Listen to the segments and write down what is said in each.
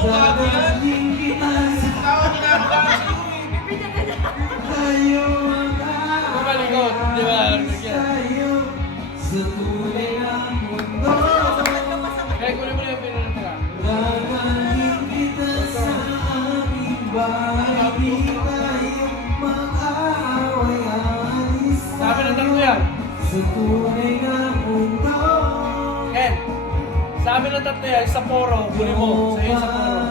Dadalhin kita sa tayo Malikot, di ba? sa'yo sa tunay na mundo. Kaya kunin mo na yung pinanatira. Dadalhin kita sa aming bahay, di tayo mag-aaway, alis Sabi ng tatlo yan. sa tunay na mundo. Ken, sabi ng tatlo yan, sa poro, kunin mo. Sa'yo sa poro.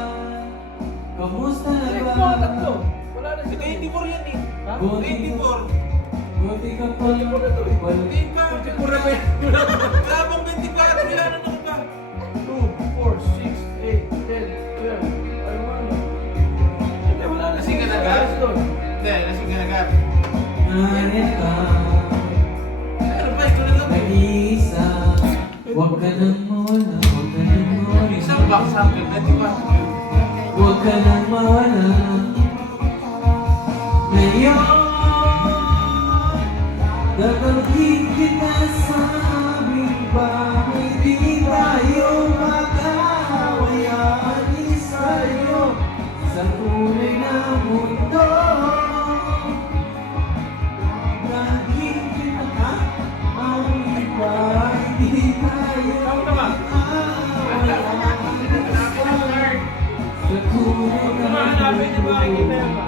Kamusta na Ay, ba? mga tatlo. Wala na sila. 24 yan eh. Ha? 24. Buti ka pa. Hindi na to eh. Hindi ka. Hindi ko na ba yun? Wala bang 24 yan? Ano ka ba? 2, 4, 6, 8, 10, 12. Ano ba ano? Hindi, wala na. Lasing ka na agad? Hindi, lasing ka na agad. Ngayon ka, Ano ba? Ito na lang. nag-iisa. Huwag ka nang mawala, huwag ka nang mawala. Isang box hanggang na, di ba? Huwag ka nang mawala. Ngayon, dadalhin kita sa aming bahay. Di tayo mag-aaway, alis tayo sa tunay na mundo. Dadalhin kita sa aming bahay. Di tayo Tama na ba? mag-aaway, alis tayo sa tunay na Kung mahanapin niyo ba, kita yan ba?